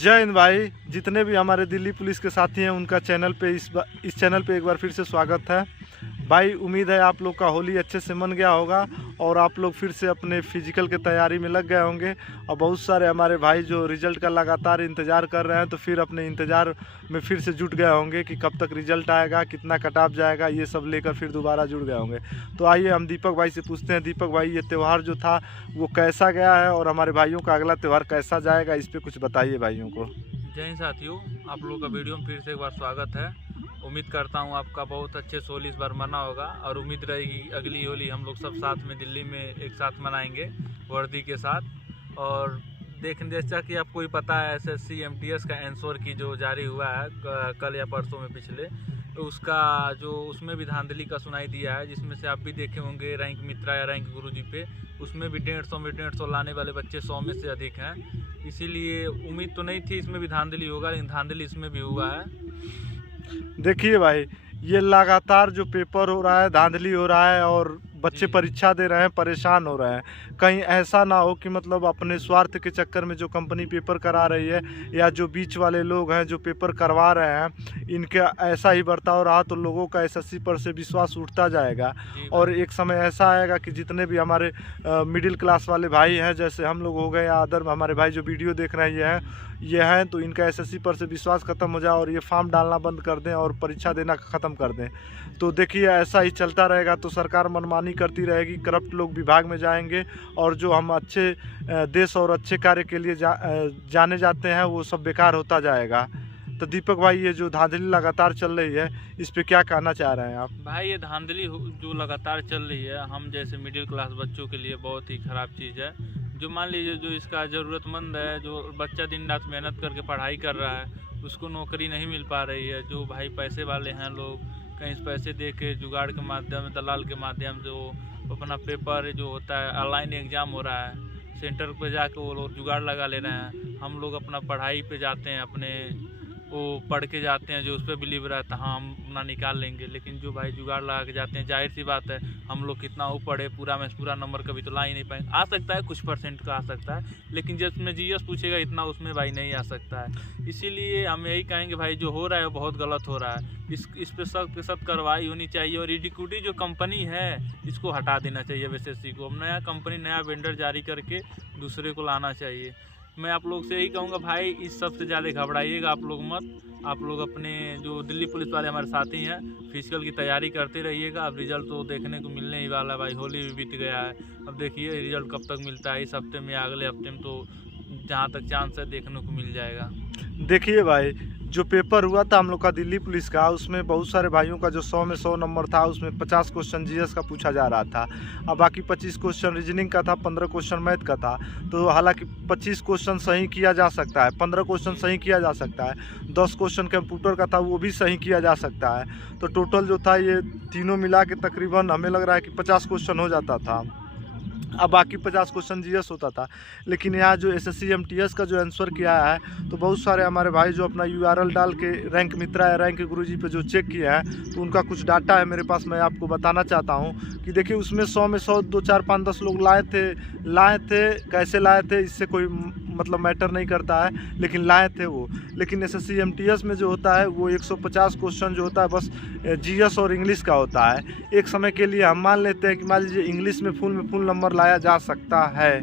जय हिंद भाई। जितने भी हमारे दिल्ली पुलिस के साथी हैं उनका चैनल पे इस चैनल पे एक बार फिर से स्वागत है भाई। उम्मीद है आप लोग का होली अच्छे से मन गया होगा और आप लोग फिर से अपने फिजिकल के तैयारी में लग गए होंगे। और बहुत सारे हमारे भाई जो रिज़ल्ट का लगातार इंतज़ार कर रहे हैं तो फिर अपने इंतज़ार में फिर से जुट गए होंगे कि कब तक रिज़ल्ट आएगा, कितना कट ऑफ जाएगा, ये सब लेकर फिर दोबारा जुड़ गए होंगे। तो आइए हम दीपक भाई से पूछते हैं। दीपक भाई, ये त्यौहार जो था वो कैसा गया है और हमारे भाइयों का अगला त्यौहार कैसा जाएगा, इस पर कुछ बताइए भाइयों को। जय हिंद साथियों, आप लोगों का वीडियो में फिर से एक बार स्वागत है। उम्मीद करता हूं आपका बहुत अच्छे से होली इस बार मना होगा और उम्मीद रहेगी अगली होली हम लोग सब साथ में दिल्ली में एक साथ मनाएंगे वर्दी के साथ। और जैसा कि आपको ही पता है SSC MTS का आंसर की जो जारी हुआ है कल या परसों में पिछले, तो उसका जो उसमें भी धांधली का सुनाई दिया है, जिसमें से आप भी देखे होंगे रैंक मित्रा या रैंक गुरुजी पे उसमें भी 150 में 150 लाने वाले बच्चे 100 में से अधिक हैं। इसीलिए उम्मीद तो नहीं थी इसमें भी धांधली होगा, लेकिन धांधली इसमें भी हुआ है। देखिए भाई, ये लगातार जो पेपर हो रहा है धांधली हो रहा है और बच्चे परीक्षा दे रहे हैं, परेशान हो रहे हैं। कहीं ऐसा ना हो कि मतलब अपने स्वार्थ के चक्कर में जो कंपनी पेपर करा रही है या जो बीच वाले लोग हैं जो पेपर करवा रहे हैं, इनका ऐसा ही बर्ताव रहा तो लोगों का SSC पर से विश्वास उठता जाएगा। और एक समय ऐसा आएगा कि जितने भी हमारे मिडिल क्लास वाले भाई हैं, जैसे हम लोग हो गए या अदर हमारे भाई जो वीडियो देख रहे हैं ये हैं, तो इनका SSC पर से विश्वास ख़त्म हो जाए और ये फॉर्म डालना बंद कर दें और परीक्षा देना ख़त्म कर दें। तो देखिए, ऐसा ही चलता रहेगा तो सरकार मनमानी करती रहेगी, करप्ट लोग विभाग में जाएंगे और जो हम अच्छे देश और अच्छे कार्य के लिए जाने जाते हैं वो सब बेकार होता जाएगा। तो दीपक भाई, ये जो धांधली लगातार चल रही है इस पे क्या कहना चाह रहे हैं आप? भाई, ये धांधली जो लगातार चल रही है हम जैसे मिडिल क्लास बच्चों के लिए बहुत ही ख़राब चीज़ है। जो मान लीजिए जो इसका ज़रूरतमंद है, जो बच्चा दिन रात मेहनत करके पढ़ाई कर रहा है, उसको नौकरी नहीं मिल पा रही है। जो भाई पैसे वाले हैं लोग कहीं पैसे दे के जुगाड़ के माध्यम, दलाल के माध्यम जो अपना पेपर जो होता है ऑनलाइन एग्ज़ाम हो रहा है, सेंटर पे जाके वो लोग जुगाड़ लगा ले रहे हैं। हम लोग अपना पढ़ाई पे जाते हैं, अपने वो पढ़ के जाते हैं, जो उस पर बिलीव रहता है हाँ हम अपना निकाल लेंगे। लेकिन जो भाई जुगाड़ लगा के जाते हैं, जाहिर सी बात है हम लोग कितना वो पढ़े पूरा में पूरा नंबर कभी तो ला ही नहीं पाएंगे। आ सकता है कुछ % का आ सकता है, लेकिन जिसमें GS पूछेगा इतना उसमें भाई नहीं आ सकता है। इसीलिए हम यही कहेंगे भाई जो हो रहा है वो बहुत गलत हो रहा है। इस पर सख्त से सख्त कार्रवाई होनी चाहिए और इडिक्यूटी जो कंपनी है इसको हटा देना चाहिए SSC को। अब नया कंपनी नया वेंडर जारी करके दूसरे को लाना चाहिए। मैं आप लोग से यही कहूँगा भाई, इस सब से ज़्यादा घबराइएगा आप लोग मत। आप लोग अपने जो दिल्ली पुलिस वाले हमारे साथी हैं फिजिकल की तैयारी करते रहिएगा। अब रिज़ल्ट तो देखने को मिलने ही वाला है भाई, होली भी बीत गया है। अब देखिए रिज़ल्ट कब तक मिलता है, इस हफ्ते में या अगले हफ्ते में, तो जहाँ तक चांस है देखने को मिल जाएगा। देखिए भाई, जो पेपर हुआ था हम लोग का दिल्ली पुलिस का, उसमें बहुत सारे भाइयों का जो 100 में 100 नंबर था, उसमें 50 क्वेश्चन GS का पूछा जा रहा था और बाकी 25 क्वेश्चन रीजनिंग का था, 15 क्वेश्चन मैथ का था। तो हालांकि 25 क्वेश्चन सही किया जा सकता है, 15 क्वेश्चन सही किया जा सकता है, 10 क्वेश्चन कंप्यूटर का था वो भी सही किया जा सकता है। तो टोटल जो था ये तीनों मिला के तकरीबन हमें लग रहा है कि 50 क्वेश्चन हो जाता था, अब बाकी 50 क्वेश्चन GS होता था। लेकिन यहाँ जो SSC MTS का जो आंसर किया है, तो बहुत सारे हमारे भाई जो अपना URL डाल के रैंक मित्रा या रैंक गुरुजी पे जो चेक किया है, तो उनका कुछ डाटा है मेरे पास, मैं आपको बताना चाहता हूँ कि देखिए उसमें 100 में 100 2 4 5 10 लोग लाए थे। कैसे लाए थे इससे कोई मतलब मैटर नहीं करता है, लेकिन लाए थे वो। लेकिन SSC MTS में जो होता है वो 150 क्वेश्चन जो होता है बस GS और इंग्लिश का होता है। एक समय के लिए हम मान लेते हैं कि मान लीजिए इंग्लिश में फुल नंबर लाया जा सकता है,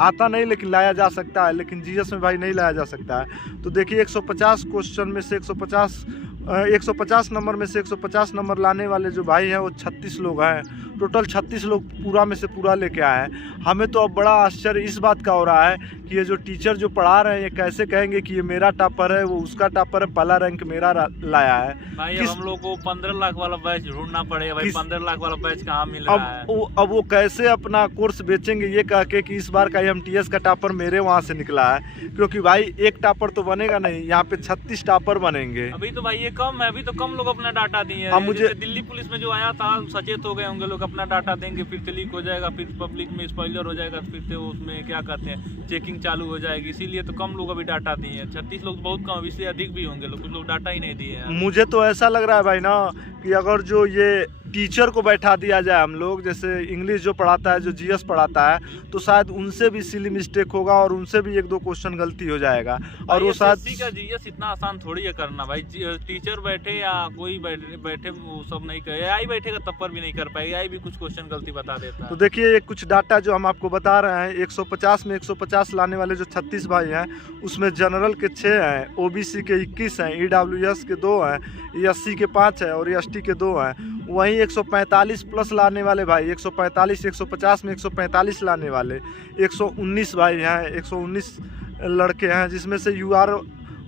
आता नहीं लेकिन लाया जा सकता है, लेकिन GS में भाई नहीं लाया जा सकता है। तो देखिए 150 क्वेश्चन में से 150 नंबर में से 150 नंबर लाने वाले जो भाई हैं वो 36 लोग हैं। टोटल 36 लोग पूरा में से पूरा लेके आए हैं। हमें तो अब बड़ा आश्चर्य इस बात का हो रहा है कि ये जो टीचर जो पढ़ा रहे हैं ये कैसे कहेंगे कि ये मेरा टॉपर है, वो उसका टॉपर है, पहला रैंक मेरा लाया है। भाई हम लोग को 15 लाख वाला बैच ढूंढना पड़ेगा भाई, 15 लाख वाला बैच कहाँ मिल रहा है? अब वो कैसे अपना कोर्स बेचेंगे ये कह के कि इस बार का MTS का टॉपर मेरे वहाँ से निकला है? क्योंकि भाई एक टॉपर तो बनेगा नहीं, यहाँ पे 36 टॉपर बनेंगे। अभी तो भाई ये कम है, अभी तो कम लोग अपना डाटा दिए हैं। मुझे दिल्ली पुलिस में जो आया था सचेत हो गए होंगे लोग, अपना डाटा देंगे फिर से लीक हो जाएगा, फिर पब्लिक में स्पॉइलर हो जाएगा, फिर से उसमें क्या कहते हैं चेकिंग चालू हो जाएगी। इसीलिए तो कम लोग अभी डाटा दिए हैं। 36 लोग बहुत कम, इससे अधिक भी होंगे लोग, कुछ लोग डाटा ही नहीं दिए हैं। मुझे तो ऐसा लग रहा है भाई ना कि अगर जो ये टीचर को बैठा दिया जाए हम लोग, जैसे इंग्लिश जो पढ़ाता है, जो जीएस पढ़ाता है, तो शायद उनसे भी सिली मिस्टेक होगा और उनसे भी 1-2 क्वेश्चन गलती हो जाएगा। और वो शायद एसएससी का जीएस इतना आसान थोड़ी है करना भाई। टीचर बैठे या कोई बैठे वो सब नहीं करे, एआई बैठेगा तब पर भी नहीं कर पाएगा, एआई भी कुछ क्वेश्चन गलती बता देता है। तो देखिए, ये कुछ डाटा जो हम आपको बता रहे हैं, 150 में 150 लाने वाले जो 36 भाई हैं, उसमें जनरल के 6 हैं, ओबीसी के 21 हैं, ईडब्ल्यूएस के 2 हैं, एससी के 5 हैं और एसटी के 2 हैं। वहीं 145 प्लस लाने वाले भाई, 145 150 में 145 लाने वाले 119 भाई हैं, 119 लड़के हैं, जिसमें से यूआर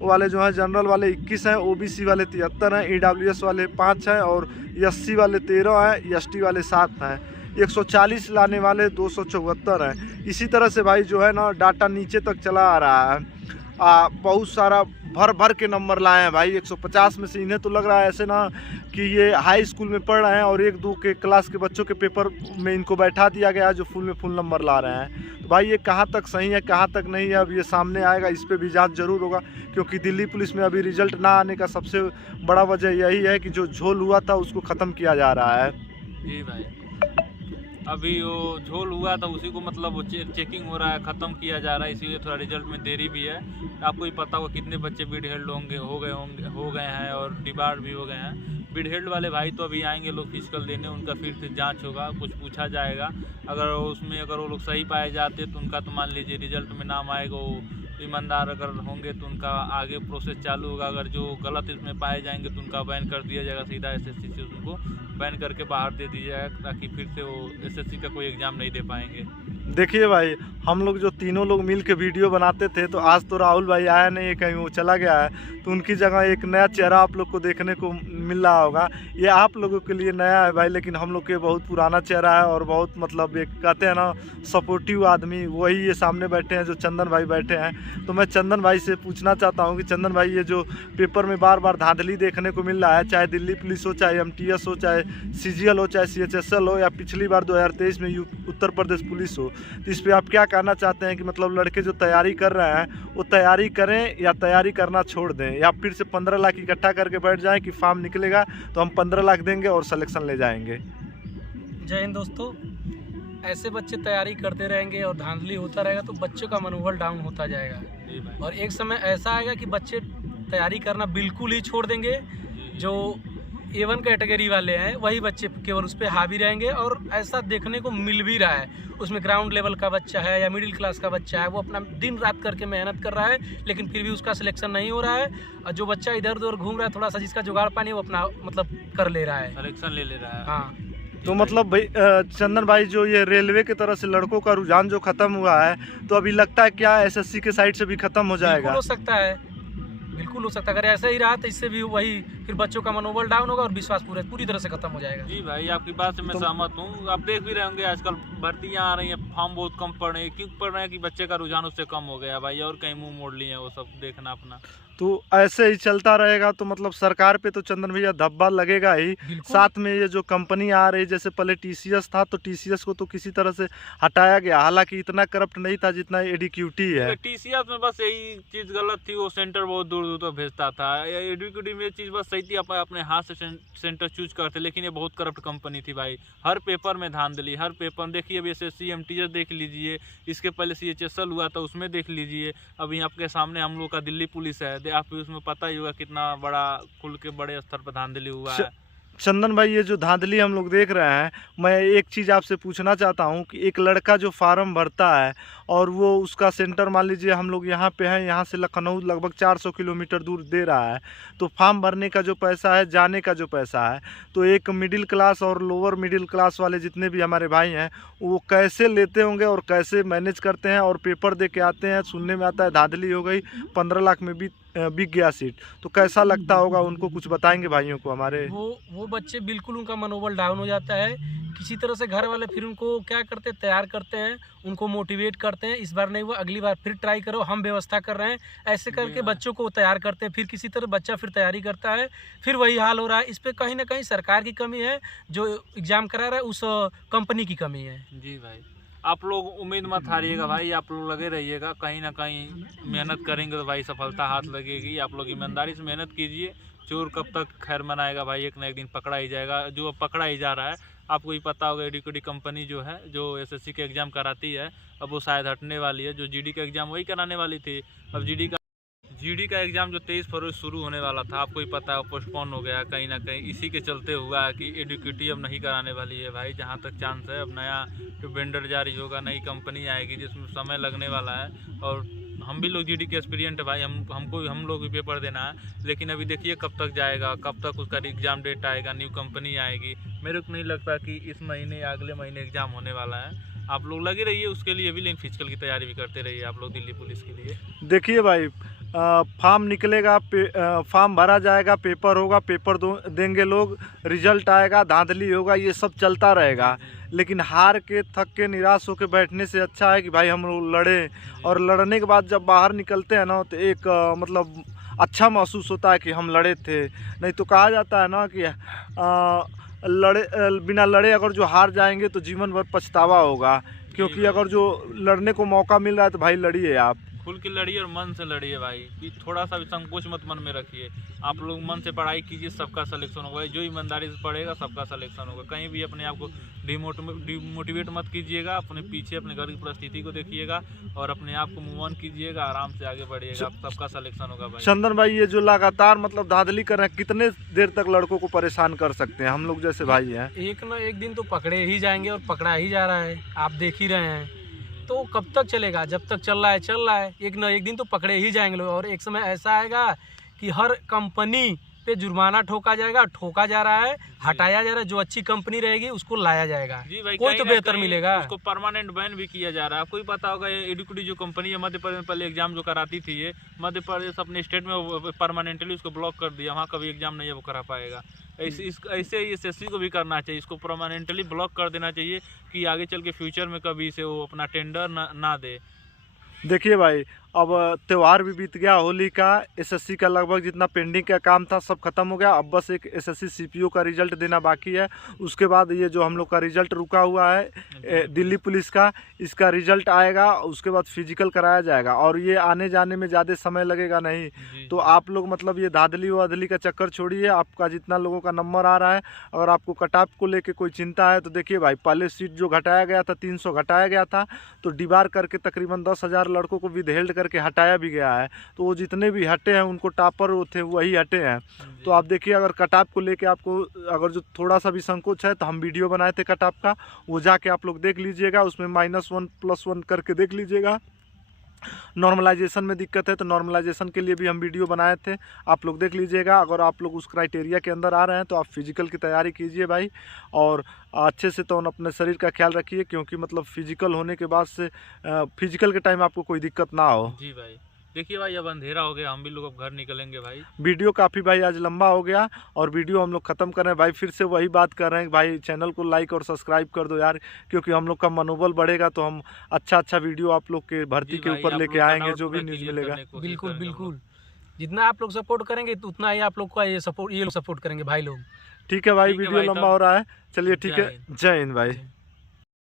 वाले जो हैं जनरल वाले 21 हैं, ओबीसी वाले 73 हैं, ईडब्ल्यूएस वाले 5 हैं और एससी वाले 13 हैं, एसटी वाले 7 हैं। 140 लाने वाले 274 हैं। इसी तरह से भाई जो है ना डाटा नीचे तक चला आ रहा है। बहुत सारा भर के नंबर लाए हैं भाई 150 में से। इन्हें तो लग रहा है ऐसे ना कि ये हाई स्कूल में पढ़ रहे हैं और 1-2 के क्लास के बच्चों के पेपर में इनको बैठा दिया गया जो फुल में फुल नंबर ला रहे हैं। तो भाई ये कहाँ तक सही है, कहाँ तक नहीं है, अब ये सामने आएगा, इस पर भी जांच जरूर होगा। क्योंकि दिल्ली पुलिस में अभी रिजल्ट ना आने का सबसे बड़ा वजह यही है कि जो झोल हुआ था उसको ख़त्म किया जा रहा है। जी भाई, अभी वो झोल हुआ था उसी को मतलब वो चेकिंग हो रहा है, ख़त्म किया जा रहा है, इसीलिए थोड़ा रिजल्ट में देरी भी है। आपको ही पता होगा कितने बच्चे बीड हेल्ड हो गए हैं और डिबार्ड भी हो गए हैं। बीड हेल्ड वाले भाई तो अभी आएंगे लोग फिजिकल देने, उनका फिर से जांच होगा, कुछ पूछा जाएगा। अगर वो लोग सही पाए जाते तो उनका तो मान लीजिए रिजल्ट में नाम आएगा, वो ईमानदार अगर होंगे तो उनका आगे प्रोसेस चालू होगा। अगर जो गलत इसमें पाए जाएंगे तो उनका बैन कर दिया जाएगा, सीधा एसएससी से उनको बैन करके बाहर दे दिया जाएगा, ताकि फिर से वो एसएससी का कोई एग्ज़ाम नहीं दे पाएंगे। देखिए भाई, हम लोग जो तीनों लोग मिल के वीडियो बनाते थे, तो आज तो राहुल भाई आया नहीं है, कहीं वो चला गया है, तो उनकी जगह एक नया चेहरा आप लोग को देखने को मिल रहा होगा। ये आप लोगों के लिए नया है भाई, लेकिन हम लोग के बहुत पुराना चेहरा है और बहुत मतलब एक कहते हैं ना सपोर्टिव आदमी, वही ये सामने बैठे हैं जो चंदन भाई बैठे हैं। तो मैं चंदन भाई से पूछना चाहता हूँ कि चंदन भाई, ये जो पेपर में बार बार धांधली देखने को मिल रहा है, चाहे दिल्ली पुलिस हो, चाहे एमटीएस हो, चाहे सीजीएल हो, चाहे सीएचएसएल हो, या पिछली बार 2023 में उत्तर प्रदेश पुलिस हो, तो इस पर आप क्या कहना चाहते हैं कि मतलब लड़के जो तैयारी कर रहे हैं वो तैयारी करें या तैयारी करना छोड़ दें, या फिर से 15 लाख इकट्ठा करके बैठ जाएं कि फॉर्म निकलेगा तो हम 15 लाख देंगे और सिलेक्शन ले जाएंगे? जय हिंद दोस्तों, ऐसे बच्चे तैयारी करते रहेंगे और धांधली होता रहेगा तो बच्चों का मनोबल डाउन होता जाएगा और एक समय ऐसा आएगा कि बच्चे तैयारी करना बिल्कुल ही छोड़ देंगे। जो A1 कैटेगरी वाले हैं वही बच्चे केवल उस पर हावी रहेंगे और ऐसा देखने को मिल भी रहा है। उसमें ग्राउंड लेवल का बच्चा है या मिडिल क्लास का बच्चा है, वो अपना दिन रात करके मेहनत कर रहा है, लेकिन फिर भी उसका सिलेक्शन नहीं हो रहा है। और जो बच्चा इधर उधर घूम रहा है, थोड़ा सा जिसका जुगाड़ पानी वो अपना मतलब कर ले रहा है, सिलेक्शन ले रहा है। हाँ, तो मतलब भाई चंदन भाई, जो ये रेलवे की तरह से लड़कों का रुझान जो खत्म हुआ है, तो अभी लगता है क्या एसएससी के साइड से भी खत्म हो जाएगा? बिल्कुल हो सकता है, बिल्कुल हो सकता है। अगर ऐसा ही रहा तो इससे भी वही फिर बच्चों का मनोबल डाउन होगा और विश्वास पूरी तरह से खत्म हो जाएगा। जी भाई, आपकी बात से मैं सहमत हूँ। आप देख भी रहे होंगे आजकल भर्तियाँ आ रही हैं, फॉर्म बहुत कम पड़ रहे हैं। क्यों पड़ रहे हैं कि बच्चे का रुझान उससे कम हो गया भाई, और कहीं मुंह मोड़ लिए हैं वो सब देखना अपना। तो ऐसे ही चलता रहेगा तो मतलब सरकार पे तो चंदन भैया धब्बा लगेगा ही। साथ में ये जो कंपनी आ रही, जैसे पहले टीसीएस था, तो टीसीएस को तो किसी तरह से हटाया गया, हालांकि इतना करप्ट नहीं था जितना एडीक्यूटी है। टीसीएस में बस यही चीज़ गलत थी, वो सेंटर बहुत दूर दूर तक भेजता था। एडीक्यूटी में ये चीज़ बस सही थी, अपने हाथ से सेंटर चूज करते, लेकिन ये बहुत करप्ट कंपनी थी भाई। हर पेपर में धांधली, हर पेपर देखिए। अभी एसएससी एमटीएस देख लीजिए, इसके पहले सीएचएसएल हुआ था, उसमें देख लीजिए। अभी आपके सामने हम लोग का दिल्ली पुलिस है, आप उसमें पता ही होगा कितना बड़ा खुल के बड़े स्तर पर धांधली हुआ है। चंदन भाई, ये जो धांधली हम लोग देख रहे हैं, मैं एक चीज़ आपसे पूछना चाहता हूँ कि एक लड़का जो फार्म भरता है और वो उसका सेंटर मान लीजिए हम लोग यहाँ पे हैं, यहाँ से लखनऊ लगभग 400 किलोमीटर दूर दे रहा है, तो फॉर्म भरने का जो पैसा है, जाने का जो पैसा है, तो एक मिडिल क्लास और लोअर मिडिल क्लास वाले जितने भी हमारे भाई हैं वो कैसे लेते होंगे और कैसे मैनेज करते हैं? और पेपर दे के आते हैं, सुनने में आता है धांधली हो गई, 15 लाख में भी बिक गया सीट, तो कैसा लगता होगा उनको? कुछ बताएंगे भाइयों को हमारे। वो बच्चे बिल्कुल उनका मनोबल डाउन हो जाता है। किसी तरह से घर वाले फिर उनको क्या करते हैं, तैयार करते हैं, उनको मोटिवेट करते हैं, इस बार नहीं हुआ अगली बार फिर ट्राई करो, हम व्यवस्था कर रहे हैं, ऐसे करके बच्चों को तैयार करते हैं। फिर किसी तरह बच्चा फिर तैयारी करता है, फिर वही हाल हो रहा है। इस पर कहीं ना कहीं सरकार की कमी है, जो एग्ज़ाम करा रहा है उस कंपनी की कमी है। जी भाई, आप लोग उम्मीद मत हारिएगा भाई, आप लोग लगे रहिएगा, कहीं ना कहीं मेहनत करेंगे तो भाई सफलता हाथ लगेगी। आप लोग ईमानदारी से मेहनत कीजिए, चोर कब तक खैर मनाएगा भाई, एक ना एक दिन पकड़ा ही जाएगा। जो अब पकड़ा ही जा रहा है, आपको ही पता होगा एडुकेटी कंपनी जो है, जो एसएससी के एग्ज़ाम कराती है, अब वो शायद हटने वाली है। जो जीडी का एग्ज़ाम वही कराने वाली थी, अब जीडी का एग्ज़ाम जो 23 फरवरी शुरू होने वाला था, आपको ही पता है पोस्टपोन हो गया कहीं ना कहीं। इसी के चलते हुआ है कि एडुकेटी अब नहीं कराने वाली है भाई, जहाँ तक चांस है। अब नया जो वेंडर जारी होगा, नई कंपनी आएगी जिसमें समय लगने वाला है। और हम भी लोग जीडी के एक्सपीरियंट है भाई, हम लोग भी पेपर देना है, लेकिन अभी देखिए कब तक जाएगा, कब तक उसका एग्ज़ाम डेट आएगा, न्यू कंपनी आएगी। मेरे को नहीं लगता कि इस महीने या अगले महीने एग्ज़ाम होने वाला है। आप लोग लगे रहिए उसके लिए भी, लेकिन फिजिकल की तैयारी भी करते रहिए आप लोग दिल्ली पुलिस के लिए। देखिए भाई, फॉर्म निकलेगा, फॉर्म भरा जाएगा, पेपर होगा, पेपर देंगे लोग, रिजल्ट आएगा, धांधली होगा, ये सब चलता रहेगा। लेकिन हार के, थक के, निराश होकर बैठने से अच्छा है कि भाई हम लोग लड़ें, और लड़ने के बाद जब बाहर निकलते हैं ना तो एक मतलब अच्छा महसूस होता है कि हम लड़े थे। नहीं तो कहा जाता है ना कि बिना लड़े अगर जो हार जाएंगे तो जीवन भर पछतावा होगा। क्योंकि अगर जो लड़ने को मौका मिल रहा है तो भाई लड़िए, आप खुल के लड़िए और मन से लड़िए भाई, कि थोड़ा सा भी संकोच मत मन में रखिए। आप लोग मन से पढ़ाई कीजिए, सबका सिलेक्शन होगा। जो ईमानदारी से पढ़ेगा सबका सिलेक्शन होगा। कहीं भी अपने आप को डिमोटिवेट मत कीजिएगा, अपने पीछे अपने घर की परिस्थिति को देखिएगा और अपने आप को मूव ऑन कीजिएगा, आराम से आगे बढ़िएगा, सबका सिलेक्शन होगा भाई। चंदन भाई, ये जो लगातार मतलब धांधली कर रहे हैं, कितने देर तक लड़कों को परेशान कर सकते हैं? हम लोग जैसे भाई हैं, एक ना एक दिन तो पकड़े ही जाएंगे, और पकड़ा ही जा रहा है, आप देख ही रहे हैं। तो कब तक चलेगा? जब तक चल रहा है, एक ना एक दिन तो पकड़े ही जाएंगे लोग। और एक समय ऐसा आएगा कि हर कंपनी पे जुर्माना ठोका जा रहा है, हटाया जा रहा है। जो अच्छी कंपनी रहेगी उसको लाया जाएगा, जी भाई, कोई तो बेहतर मिलेगा। उसको परमानेंट बैन भी किया जा रहा है। आपको ही पता होगा, ये एडुकेटी जो कंपनी है मध्य प्रदेश में पहले एग्जाम जो कराती थी, ये मध्य प्रदेश अपने स्टेट में परमानेंटली उसको ब्लॉक कर दिया। वहाँ कभी एग्जाम नहीं है वो करा पाएगा। ऐसे ही एसएससी को भी करना चाहिए, इसको परमानेंटली ब्लॉक कर देना चाहिए कि आगे चल के फ्यूचर में कभी से वो अपना टेंडर ना दे। देखिए भाई, अब त्यौहार भी बीत गया, होली का, एसएससी का लगभग जितना पेंडिंग का काम था सब खत्म हो गया। अब बस एक एसएससी सीपीओ का रिजल्ट देना बाकी है। उसके बाद ये जो हम लोग का रिजल्ट रुका हुआ है दिल्ली पुलिस का, इसका रिजल्ट आएगा, उसके बाद फिजिकल कराया जाएगा। और ये आने जाने में ज़्यादा समय लगेगा नहीं। तो आप लोग मतलब ये धांधली वाधली का चक्कर छोड़िए। आपका जितना लोगों का नंबर आ रहा है, अगर आपको कट ऑफ को लेके कोई चिंता है तो देखिए भाई, पहले सीट जो घटाया गया था 300 घटाया गया था, तो डिबार करके तकरीबन 10,000 लड़कों को विदहेल्ड करके हटाया भी गया है। तो वो जितने भी हटे हैं उनको टॉपर वो थे वही हटे हैं। तो आप देखिए, अगर कट ऑफ को लेके आपको अगर जो थोड़ा सा भी संकोच है तो हम वीडियो बनाए थे कट ऑफ का, वो जाके आप लोग देख लीजिएगा। उसमें -1 +1 करके देख लीजिएगा। नॉर्मलाइजेशन में दिक्कत है तो नॉर्मलाइजेशन के लिए भी हम वीडियो बनाए थे, आप लोग देख लीजिएगा। अगर आप लोग उस क्राइटेरिया के अंदर आ रहे हैं तो आप फिजिकल की तैयारी कीजिए भाई, और अच्छे से तो अपने शरीर का ख्याल रखिए। क्योंकि मतलब फिजिकल होने के बाद से फिजिकल के टाइम आपको कोई दिक्कत ना हो। जी भाई, देखिए भाई, अब अंधेरा हो गया, हम भी लोग अब घर निकलेंगे भाई। वीडियो काफ़ी भाई आज लंबा हो गया, और वीडियो हम लोग ख़त्म कर रहे हैं भाई। फिर से वही बात कर रहे हैं भाई, चैनल को लाइक और सब्सक्राइब कर दो यार, क्योंकि हम लोग का मनोबल बढ़ेगा तो हम अच्छा वीडियो आप लोग के भर्ती के ऊपर लेके आएंगे, जो भी न्यूज़ मिलेगा। बिल्कुल, जितना आप लोग सपोर्ट करेंगे तो उतना ही आप लोग का ये सपोर्ट करेंगे भाई लोग। ठीक है भाई, वीडियो लंबा हो रहा है, चलिए ठीक है, जय हिंद भाई।